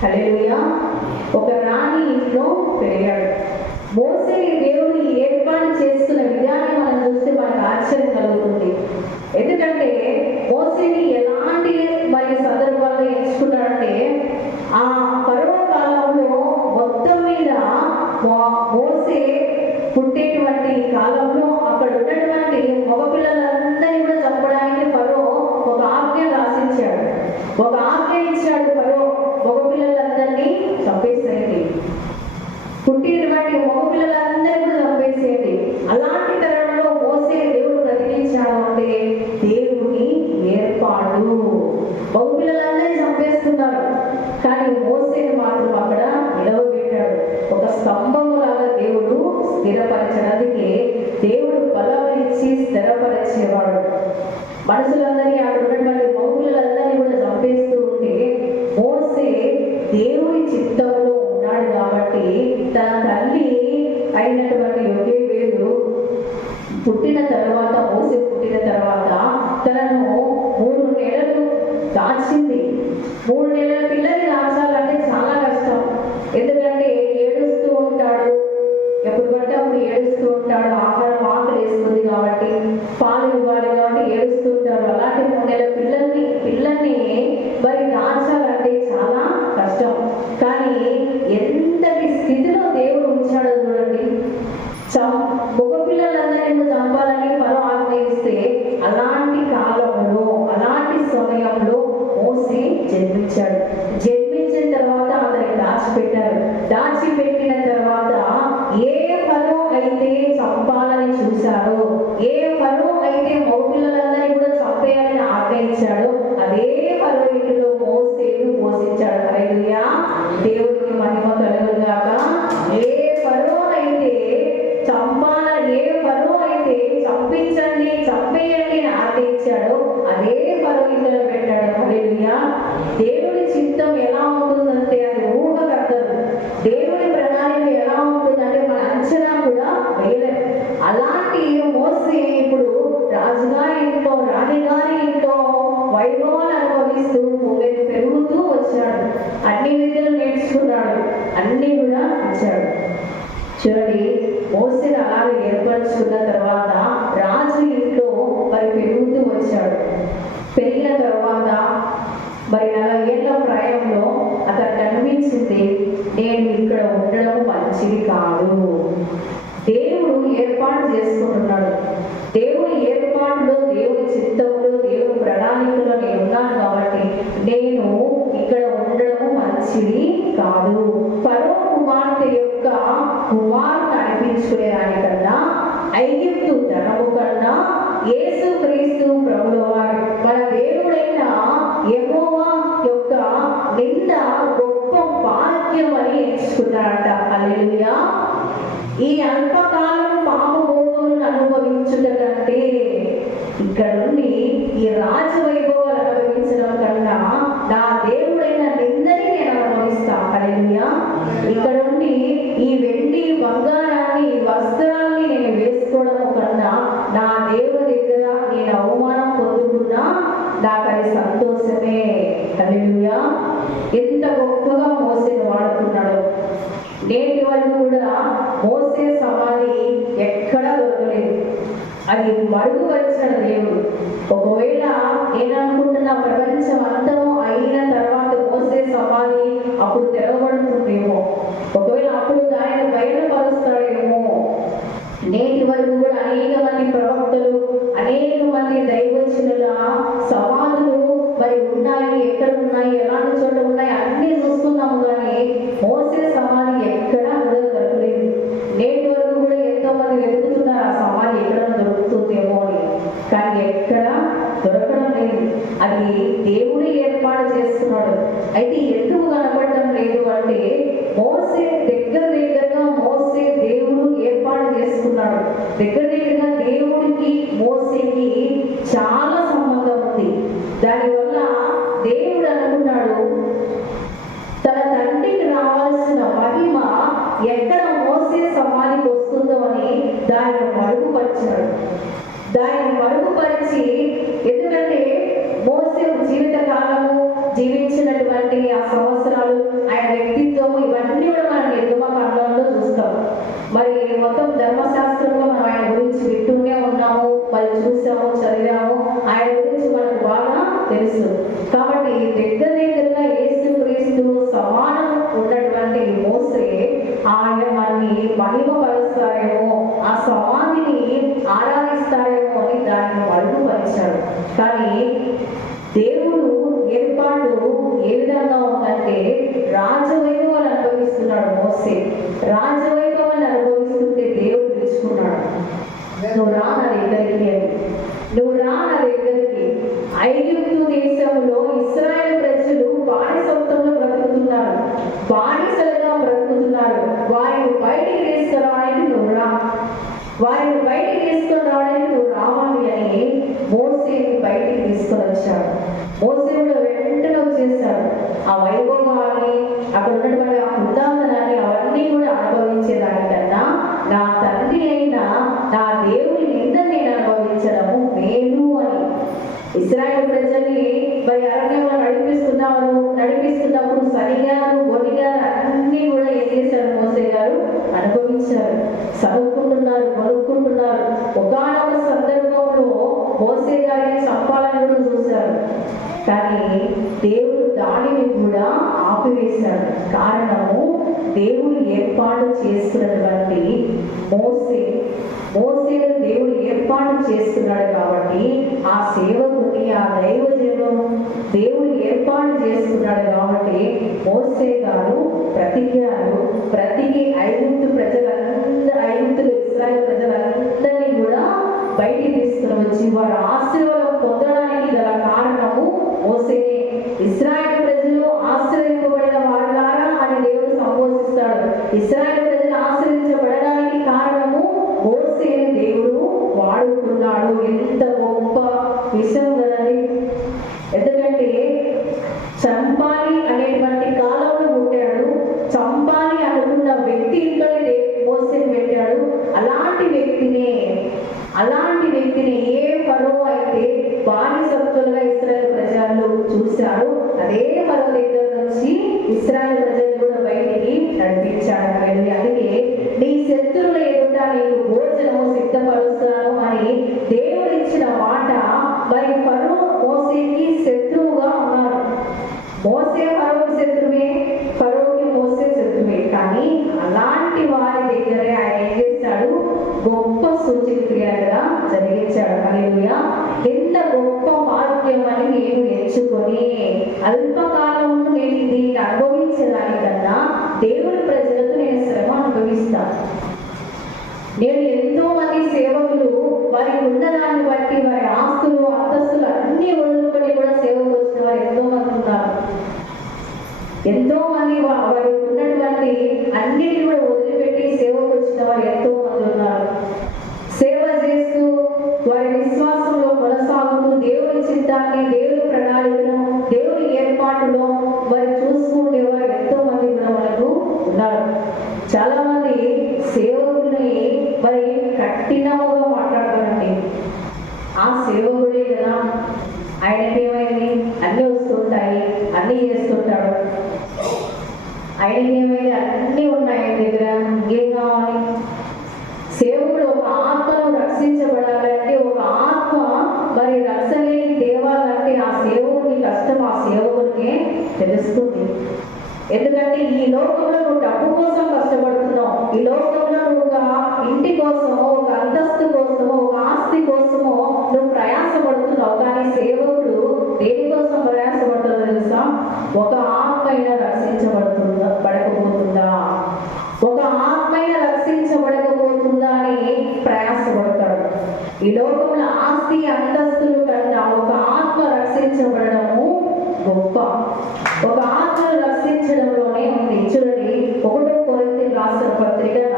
Hallelujah ఒక రాణి ఇంట్లో పెరిగాడు. మోసే దేవుని ఏర్పాటు చేసుకున్న విధానం మనం చూస్తే మనకు ఆశ్చర్యం కలుగుతుంది. ఎందుకంటే మోసేని ఎలాంటి మరి సందర్భాల్లో ఎంచుకున్నాడంటే ఆ కరోనా కాలంలో మొత్తం మీద మోసే పుట్టేటువంటి కాలంలో అక్కడ ఉన్నటువంటి మగపిల్లలందరినీ కూడా చంపడానికి పరో ఒక ఆజ్ఞ రాసించాడు ఒక ఆజ్ఞ ఇచ్చాడు ఫరో మగపిల్లలందరినీ చంపేసేయండి పుట్టినటువంటి మగపిల్లలందరినీ కూడా చంపేసేయండి అలాంటి తరుణంలో మోసే దేవుడు ప్రతినించాడు అంటే దేవుని ఏర్పాటు మగపిల్లలందరినీ చంపేస్తున్నారు. కానీ మోసేని మాత్రం అక్కడ నిలవబెట్టాడు. ఒక స్తంభము లాగా దేవుడు స్థిరపరచడానికి దేవుడు బలమనిచ్చి స్థిరపరిచేవాడు. మనుషులందరినీ అక్కడ ఉన్నటువంటి దాచింది మూడు నెలల పిల్లల్ని దాచాలంటే చాలా కష్టం. ఎందుకంటే ఏడుస్తూ ఉంటాడు. ఎప్పుడు పడితే అప్పుడు ఏడుస్తూ ఉంటాడు. ఆహారం ఆకలి వేస్తుంది కాబట్టి పాలు పెట్టిన తర్వాత ఏ పరో అయితే చంపాలని చూశారో ఏ పరో అయితే మౌపిల్లలందరినీ కూడా చంపేయాలని ఆగ్రహించాడో అదే పరో ఇంటిలో మోసేను పోషించాడు. అయ్యా దేవుడికి మహిమ కలుగుగాక ఏ పరోనైతే చంపాలని ఏ పరో అయితే చంపించండి చంపేయండి అని ఆగ్రహించాడో అదే పరో పెట్టాడు. అయ్యా దేవుడి చిత్తం ఎలా ఉంటుందంటే అది ఊహకర్తలు దేవుని ప్రణాళిక ఎలా ఉంటుందంటే మన అంచనా కూడా వేయలేం అలాంటి మోసే ఇప్పుడు రాజుగారి ఇంట్లో రాణిగారి ఇంట్లో వైభవాలు అనుభవిస్తూ పొగె- పెరుగుతూ వచ్చాడు అన్ని విద్యలు నేర్చుకున్నాడు అన్ని కూడా ఇచ్చాడు చూడండి మోసని అలాగే ఏర్పరచుకున్న తర్వాత రాజు ఇంట్లో మరి పెరుగుతూ వచ్చాడు. పెరిగిన తర్వాత మరి నలభై ఏళ్ళ ప్రాయంలో అతను కనిపించింది నేను ఇక్కడ ఉండడం మంచిది కాదు. దేవుడు ఏర్పాటు చేసుకుంటున్నాడు. దేవుని ఏర్పాటులో దేవుని చిత్తంలో దేవుని ప్రణాళికలో నేను ఉన్నాను కాబట్టి నేను ఇక్కడ ఉండడం మంచిది వారు కుమారుని ఐగిప్తు ధనము కన్నా యేసు క్రీస్తు ప్రభుల వారి మన దేవుడైన యెహోవా యొక్క నింద గొప్ప భాగ్యం అని ఎంచుకున్నారట అల్లెలుయా ఈ అల్పకాలం పాపభోగములను అనుభవించుట కంటే ఇక్కడ నుండి ఈ రాజవైభవాలు పొందుకున్నా నాకు సంతోషమే. హల్లెలూయా. ఎంత గొప్పగా మోసేను వాడుతున్నాడో. నేటి వరకు కూడా మోసే సమాధి ఎక్కడా దొరకలేదు. అది మరుగుపరిచిన దేవుడు. ఒకవేళ నేననుకుంటున్న ప్రపంచం అంతా అయిన తర్వాత మోసే సమాధి అప్పుడు తెరవబడుతుందేమో. ఒకవేళ అప్పుడు ఆయన బయలుపరుస్తాడేమో. నేటి వరకు కూడా అనేక మంది ప్రవక్తలు అనేక మంది దైవచనుల సవాళ్ళు మరి ఉన్నాయి ఎక్కడ ఉన్నాయి ఎలాంటి చోట ఉన్నాయి అన్ని చూస్తున్నాము కానీ మోసే సమాధి ఎక్కడా కూడా దొరకలేదు. నేటి వరకు కూడా ఎంతో మంది వెతుకుతున్నారు ఆ సమాధి ఎక్కడ దొరుకుతుందేమో అని. కానీ ఎక్కడ దొరకడం లేదు. అది దేవుడే ఏర్పాటు చేస్తున్నాడు. అయితే దగ్గర దగ్గరగా దేవుడికి మోసేకి చాలా సంబంధం ఉంది. దానివల్ల దేవుడు అనుకున్నాడు తన తండ్రికి రావాల్సిన మహిమ ఎక్కడ మోసే సమాధికి వస్తుందో అని దానిని మరుగుపరిచాడు. దానిని మరుగుపరిచి ఎందుకంటే మోసే జీవిత కాలము జీవించినటువంటి ఆ సంవత్సరాలు ఆయన వ్యక్తిత్వము ఇవన్నీ కూడా మనం నిర్గమ కాలంలో చూస్తాం. మరి మొత్తం ధర్మశాస్త్రం చదివాము. ఆయన గురించి మనకు బాగా తెలుసు. కాబట్టి దగ్గర దగ్గర దేశంలో ఇస్రాయల్ ప్రజలు బానిసత్వంలో బ్రతుకుతున్నారు. బానిసలుగా బ్రతుకుతున్నారు. వారిని బయటికి తీసుకురావడానికి నువ్వు రా. వారిని బయటికి తీసుకుని రావడానికి నువ్వు రావాలి అని మోసేని బయటికి తీసుకొని వచ్చాడు. మోసేలో వెంటనే వచ్చేసాడు. ఆ వైభవాన్ని అక్కడ ఉన్నటువంటి ఆ వృత్తాంతనాన్ని అవన్నీ కూడా అనుభవించేదానికన్నా నా తండ్రి అయినా నా దేవుని నింద నేను అనుభవించడము మేలు అని. ఇస్రాయేల్ ప్రజల్ని మరి అరణ్యంలో నడిపిస్తున్నారు నడిపిస్తున్నప్పుడు సరిగారు గొడిగారు అన్ని కూడా ఏం చేశారు మోసే గారు అనుభవించారు. చదువుకుంటున్నారు కొనుక్కుంటున్నారు ఒకనొక సందర్భంలో మోసే గారిని చంపాలని కూడా చూశారు. కానీ దేవుడు దాడిని కూడా ఆపివేశాడు. కారణము దేవుడు ఏర్పాటు చేసుకున్నటువంటి మోసే. మోసేను దేవుడు ఏర్పాటు చేస్తున్నాడు కాబట్టి ఆ సేవకుని ఆ దైవజనం దేవుడు ఏర్పాటు చేసుకున్నాడు కాబట్టి మోసే గారు ప్రతిజ్ఞలు ప్రతికి ఐగుప్తు ప్రజలందరూ ఐగుప్తులు ఇస్రాయల్ ప్రజలందరినీ కూడా బయటికి తీసుకుని వచ్చి వారు ఆశీర్వాదం పొందడానికి గల కారణము మోసేనే ఇస్రాయల్ ప్రజలు ఆశ్రయింపబడిన వాళ్ళారా అని దేవుడు సంబోధిస్తాడు. ఇస్రాయల్ అలాంటి వ్యక్తిని ఏ ఫరో అయితే బానిసత్తులుగా ఇస్రాయల్ ప్రజలు చూశారు అదే ఫరో దగ్గర నుంచి ఇస్రాయల్ ప్రజలు గొప్ప సూచిక్రియగా జరిగించాడు. హల్లెలూయా. ఎంత గొప్ప వాక్యం అని నేను ఎంచుకొని అల్పకాలంలో నేను దీన్ని అనుభవించేదానికన్నా దేవుడి ప్రజలకు నేను శ్రమ అనుభవిస్తాను నేను ఎంతో మంది సేవకులు వారికి ఉన్నదాన్ని బట్టి వారి ఆస్తులు అంతస్తులు అన్ని వదులుకొని కూడా సేవకు వచ్చిన వారు ఎంతో మంది ఉన్నారు. ఎంతో వారి విశ్వాసంలో కొనసాగుతూ దేవుని చిత్తాన్ని దేవుని ప్రణాళికను దేవుని ఏర్పాటులో వారి చూసుకునే ఎంతో మంది మన మనకు ఉన్నారు. చాలా మంది సేవకుని మరి కఠినముగా మాట్లాడతారండి ఆ సేవకుడే కదా ఆయనకి ఏమైంది అన్నీ వస్తుంటాయి అన్నీ చేస్తుంటాడు ఆయనకి ఏమైంది అన్నీ ఉన్నాయి ఆయన దగ్గర ఇంకేం కావాలి సేవకుడు ఒక ఆత్మను రక్షించబడాలంటే ఒక ఆత్మ మరి రక్షలేని దేవాలంటే ఆ సేవకుని కష్టం ఆ సేవకునికే తెలుస్తుంది. ఎందుకంటే ఈ లోకంలో నువ్వు డబ్బు కోసం కష్టపడుతున్నావు. ఈ లోకంలో నువ్వు ఒక ఇంటి కోసమో ఒక అంతస్తు కోసమో ఒక ఆస్తి కోసమో నువ్వు ప్రయాసపడుతున్నావు. కానీ సేవకుడు దేనికోసం ప్రయాసపడుతుందో తెలుసా? ఒక ఆత్మ అయినా రక్షించబడుతుందా? పడకపోతుందా? ఒక ఆత్మైన రక్షించబడకపోతుందా అని ప్రయాసపడతాడు. ఈ లోకంలో ఆస్తి అంతస్తులు కన్నా ఒక ఆత్మ రక్షించబడము గొప్ప. ఒక ఆత్మను రక్షించడంలోనే ఉంది. చూడండి ఒకటో కొరింథీ రాసిన పత్రిక